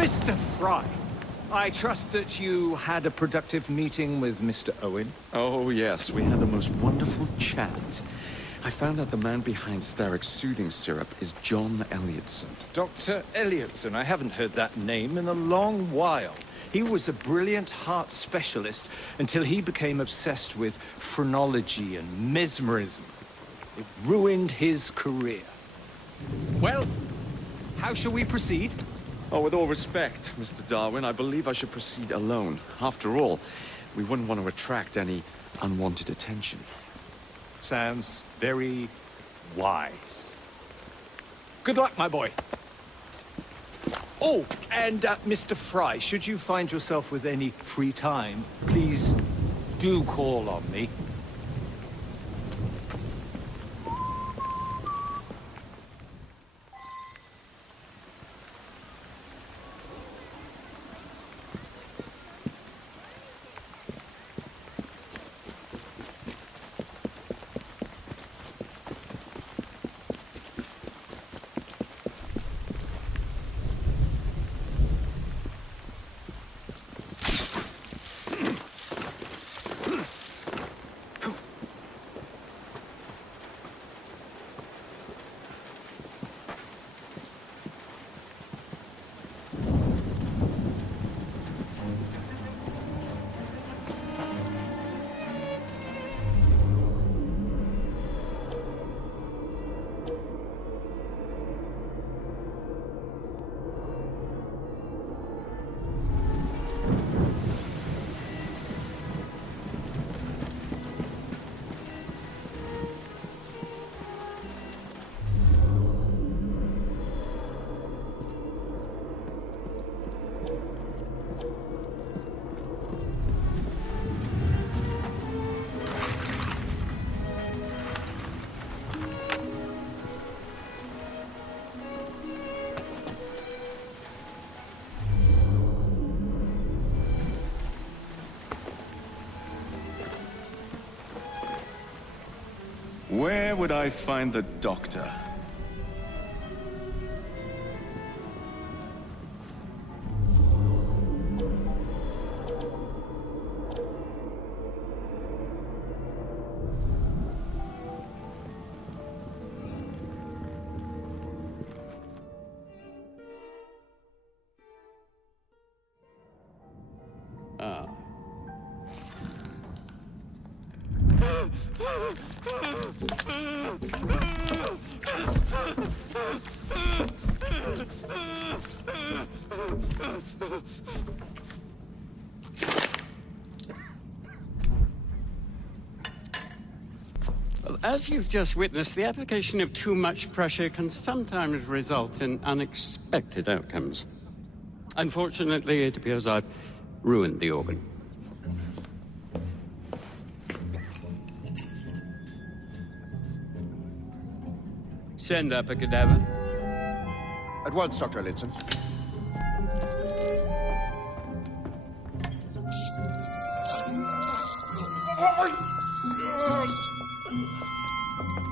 Mr. Frye, I trust that you had a productive meeting with Mr. Owen. Oh, yes. We had the most wonderful chat. I found out the man behind Starrick's soothing syrup is John Elliotson. Dr. Elliotson, I haven't heard that name in a long while. He was a brilliant heart specialist until he became obsessed with phrenology and mesmerism. It ruined his career. Well, how shall we proceed? Oh, with all respect, Mr. Darwin, I believe I should proceed alone. After all, we wouldn't want to attract any unwanted attention. Sounds very wise. Good luck, my boy. Oh, and Mr. Frye, should you find yourself with any free time, please do call on me. Where would I find the doctor? Ah. Well, as you've just witnessed, the application of too much pressure can sometimes result in unexpected outcomes. Unfortunately, it appears I've ruined the organ. Send up a cadaver. At once, Dr. Elliotson.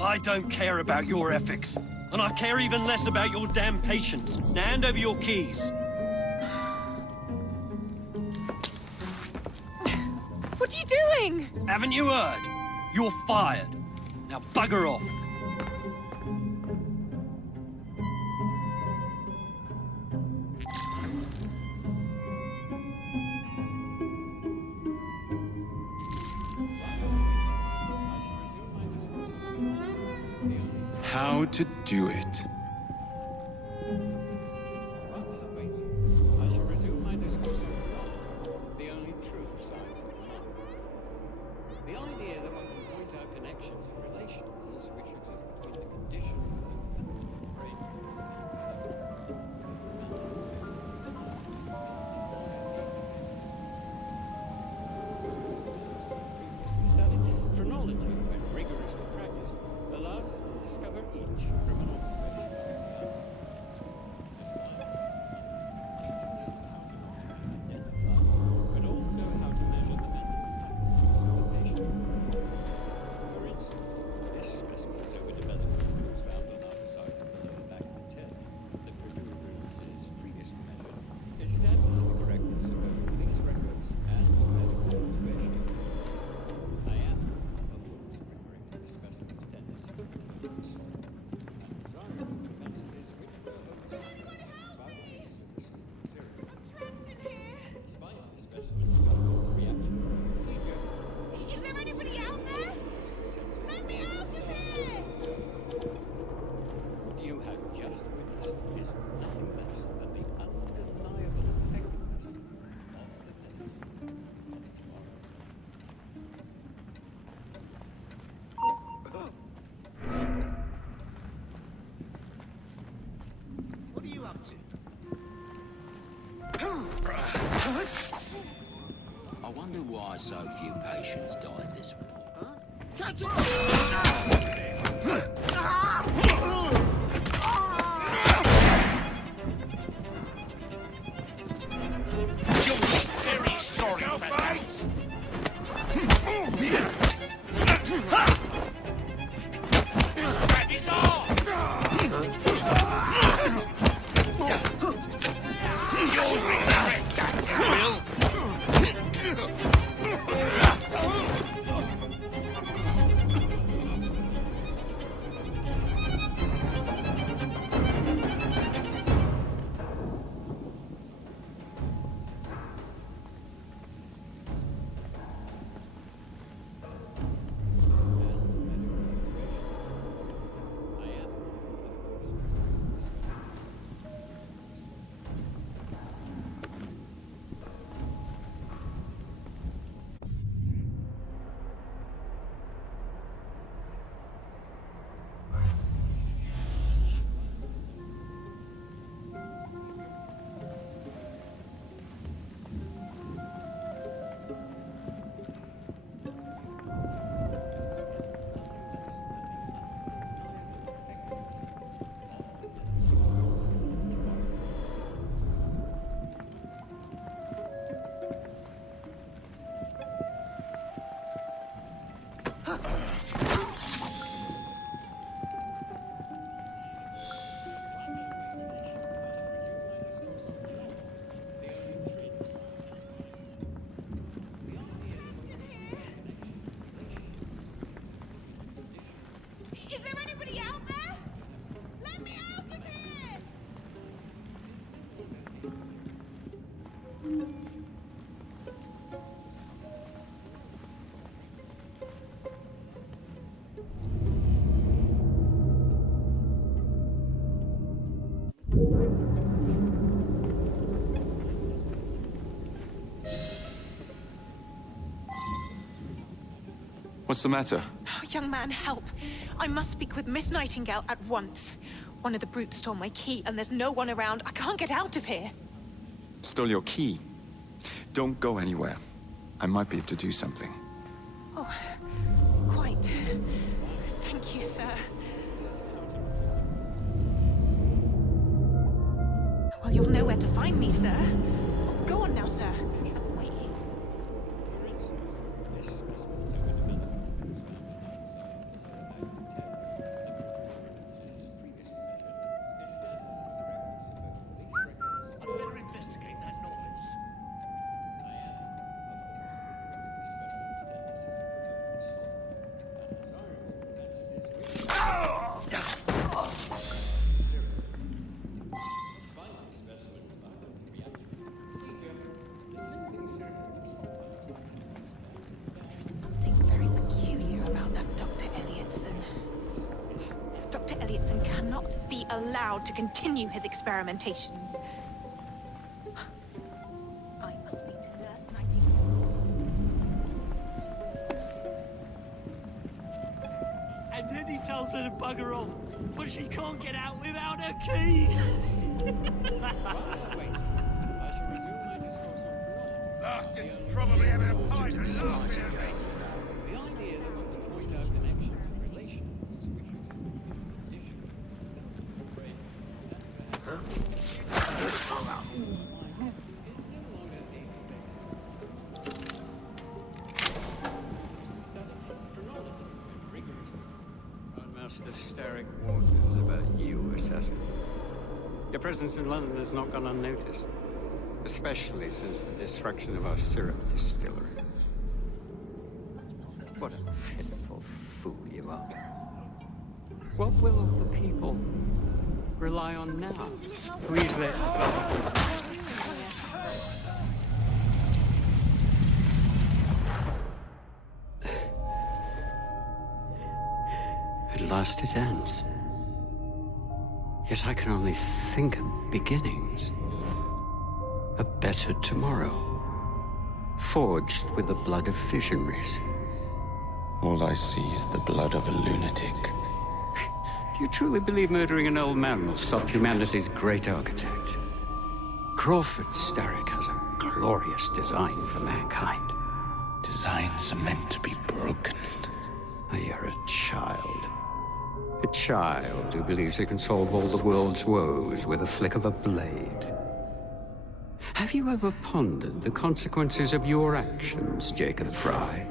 I don't care about your ethics, and I care even less about your damn patience. Now hand over your keys. What are you doing? Haven't you heard? You're fired. Now bugger off. How to do it. I shall resume my discourse of the only true science of the mind. The idea that one can point out connections and relations which exist between the conditions of the brain studied phrenology, when rigorously practiced, allows us to discover each from an observation. But also how to measure the mental faculties of the patient. For instance, this specimen so developed was found on either side of the lower back of its head. The protuberance is previously measured. there anybody out there? Let me out of here! What you have just witnessed is nothing less than the undeniable effectiveness of the What are you up to? I wonder why so few patients died this war. Catch it! Very sorry for that. Grab his arm! You'll regret that, Will. Is there anybody out there? Let me out of here! What's the matter? Oh, young man, help. I must speak with Miss Nightingale at once. One of the brutes stole my key, and there's no one around. I can't get out of here. Stole your key. Don't go anywhere. I might be able to do something. Oh, quite. Thank you, sir. Well, you'll know where to find me, sir. Go on now, sir. I'll wait here. For instance, this specimens of a development I'd better investigate that noise. Something very peculiar about that Dr. Elliotson. Dr. Elliotson cannot be allowed to continue his experimentations. I must speak to Nurse Nightingale. And then he tells her to bugger off, but she can't get out without her key. Last is probably having a pint and laughing at me. The idea that one can point out connections and relations which exist between Master Starrick warned us about you, assassin. Your presence in London has not gone unnoticed, especially since the destruction of our syrup distillery. What a pitiful fool you are. What will the people rely on now? Who is there? At last it ends. Yet I can only think of beginnings. A better tomorrow, forged with the blood of visionaries. All I see is the blood of a lunatic. Do you truly believe murdering an old man will stop humanity's great architect? Crawford Starrick has a glorious design for mankind. Designs are meant to be broken. Oh, you're a child. A child who believes it can solve all the world's woes with a flick of a blade. Have you ever pondered the consequences of your actions, Jacob Frye?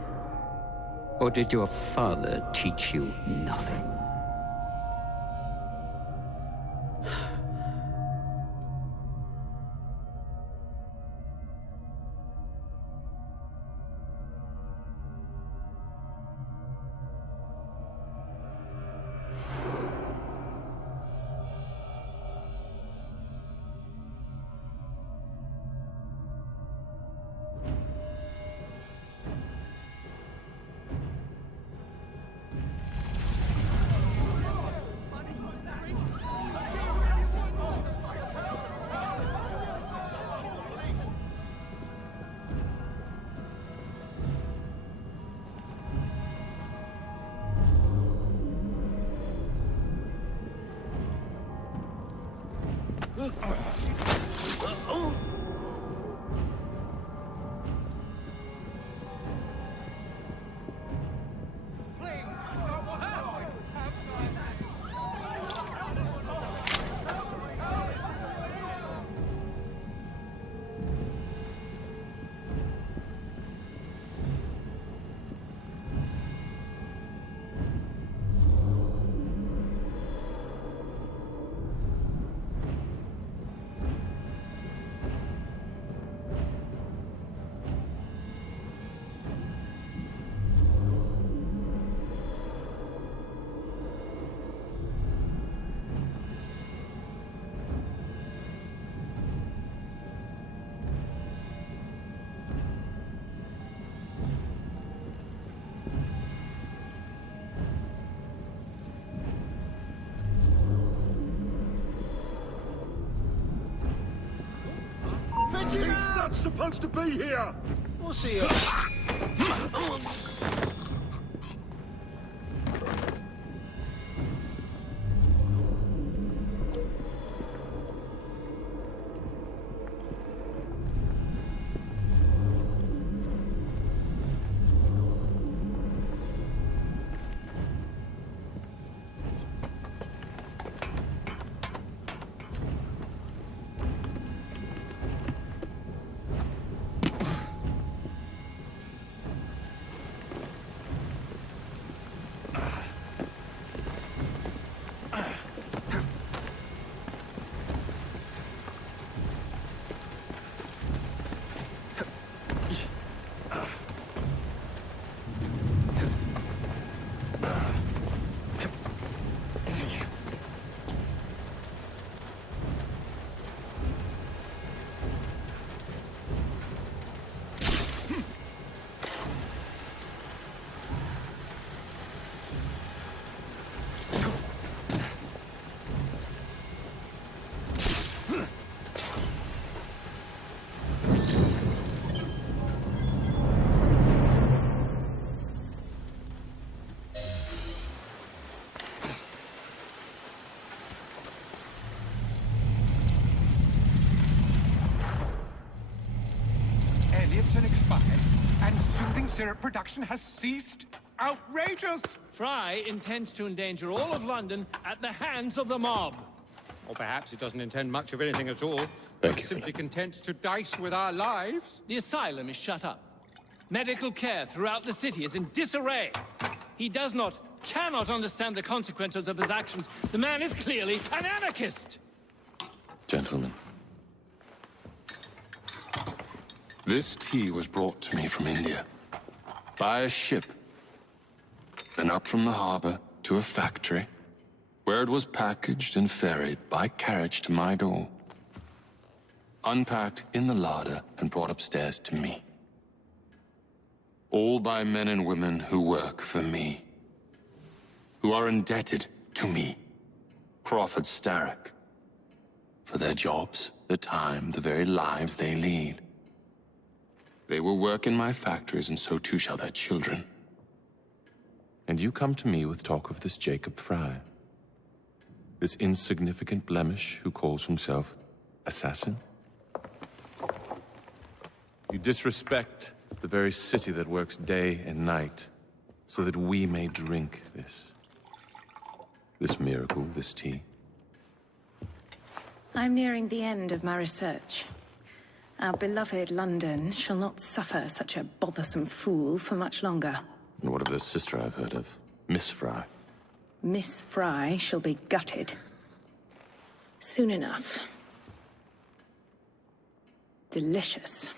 Or did your father teach you nothing? He's not supposed to be here! We'll see you. Expired, and soothing syrup production has ceased? Outrageous! Frye intends to endanger all of London at the hands of the mob. Or perhaps it doesn't intend much of anything at all. Thank you. It's simply content to dice with our lives. The asylum is shut up. Medical care throughout the city is in disarray. He cannot understand the consequences of his actions. The man is clearly an anarchist! Gentlemen. This tea was brought to me from India. By a ship. Then up from the harbor to a factory, where it was packaged and ferried by carriage to my door. Unpacked in the larder and brought upstairs to me. All by men and women who work for me. who are indebted to me, Crawford Starrick, for their jobs, their time, the very lives they lead. They will work in my factories, and so too shall their children. And you come to me with talk of this Jacob Frye, this insignificant blemish who calls himself assassin? You disrespect the very city that works day and night so that we may drink this miracle, this tea. I'm nearing the end of my research. Our beloved London shall not suffer such a bothersome fool for much longer. And what of the sister I've heard of, Miss Frye? Miss Frye shall be gutted. Soon enough. Delicious.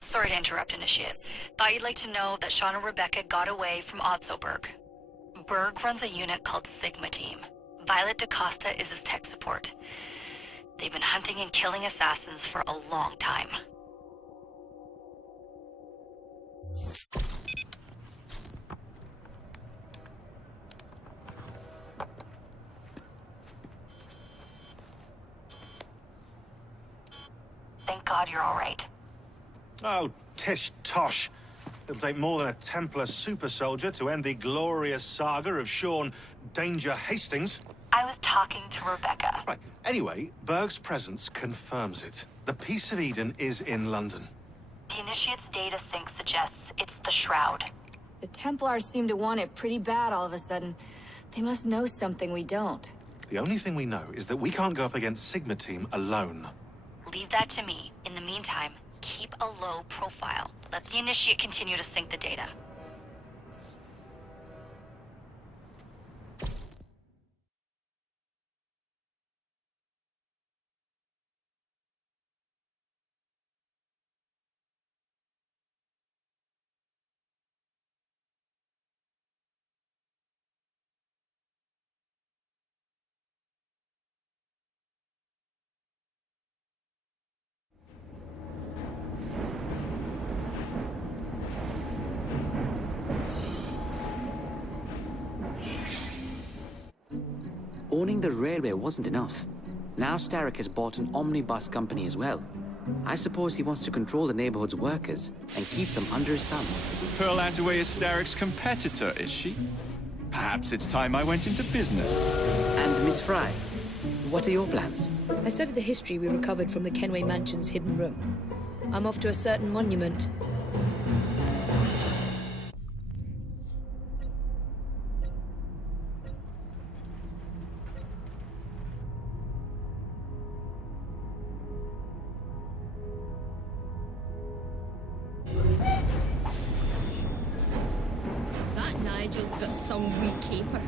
Sorry to interrupt, Initiate. Thought you'd like to know that Sean and Rebecca got away from Otzoberg. Berg runs a unit called Sigma Team. Violet DaCosta is his tech support. They've been hunting and killing assassins for a long time. Thank God you're all right. Oh, tish tosh. It'll take more than a Templar super soldier to end the glorious saga of Sean Danger Hastings. I was talking to Rebecca. Right. Anyway, Berg's presence confirms it. The Peace of Eden is in London. The Initiate's data sync suggests it's the Shroud. The Templars seem to want it pretty bad all of a sudden. They must know something we don't. The only thing we know is that we can't go up against Sigma Team alone. Leave that to me. In the meantime, keep a low profile. Let the Initiate continue to sync the data. Owning the railway wasn't enough. Now Starrick has bought an omnibus company as well. I suppose he wants to control the neighborhood's workers and keep them under his thumb. Pearl Attaway is Starrick's competitor, is she? Perhaps it's time I went into business. And Miss Frye, what are your plans? I studied the history we recovered from the Kenway Mansion's hidden room. I'm off to a certain monument. That Nigel's got some wee caper.